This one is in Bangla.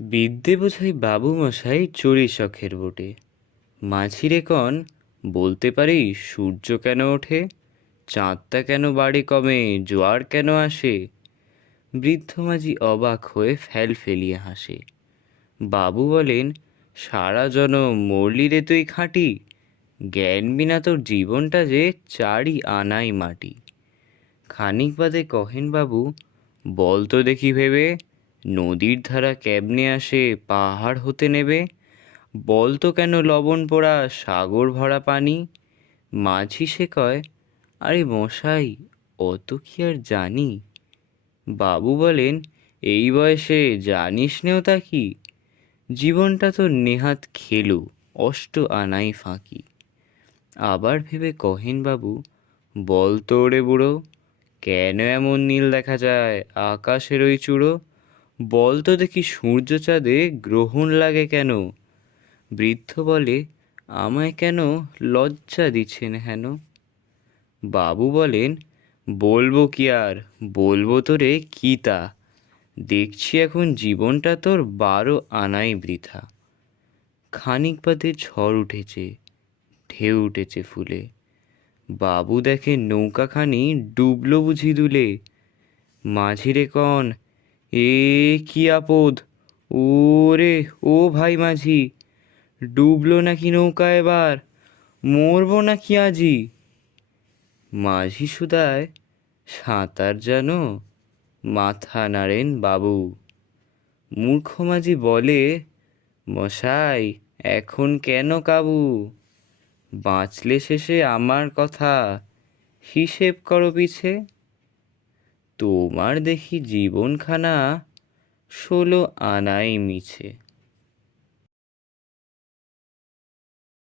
বিদ্যে বোঝাই বাবু মশাই চড়ি শখের বোটে। মাঝিরে কন, বলতে পারি সূর্য কেন ওঠে? চাঁদটা কেন বাড়ে কমে? জোয়ার কেন আসে? বৃদ্ধ মাঝি অবাক হয়ে ফেল ফেলিয়ে হাসে। বাবু বলেন, সারা জন মরলি রে তুই খাঁটি। জ্ঞান বিনা তোর জীবনটা যে চারি আনাই মাটি। খানিক বাদে কহেন বাবু, বল তো দেখি ভেবে। নদীর ধারা কেমনে আসে, পাহাড় হতে নেবে? বল তো কেন লবণ পোড়া সাগর ভরা পানি? মাঝি সে কয়, আরে মশাই, অত কি আর জানি? বাবু বলেন, এই বয়সে জানিস নেও তা কি? জীবনটা তো নেহাত খেলু, অষ্ট আনাই ফাঁকি। আবার ভেবে কহেন বাবু, বল তো ওরে বুড়ো, কেন এমন নীল দেখা যায়, আকাশের ওই চূড়ো? বল তো দেখি সূর্য চাঁদে গ্রহণ লাগে কেন? বৃদ্ধ বলে, আমায় কেন লজ্জা দিচ্ছেন হেন? বাবু বলেন, বলব কি আর, বলব তোরে কি তা? দেখছি এখন জীবনটা তোর বারো আনাই বৃথা। খানিক পাতে ঝড় উঠেছে, ঢেউ উঠেছে ফুলে। বাবু দেখে নৌকাখানি ডুবলো বুঝি দুলে। মাঝিরে কন এ কি আপদ? ও রে ও ভাই মাঝি, ডুবলো নাকি নৌকা এবার? মরবো নাকি আজি মাঝি সুদায়, সাঁতার জানো? মাথা নাড়েন বাবু। মূর্খ মাঝি বলে, মশাই, এখন কেন কাবু? বাঁচলে শেষে আমার কথা, হিসেব করো পিছে। তোমার দেখি জীবনখানা ষোলো আনাই মিছে।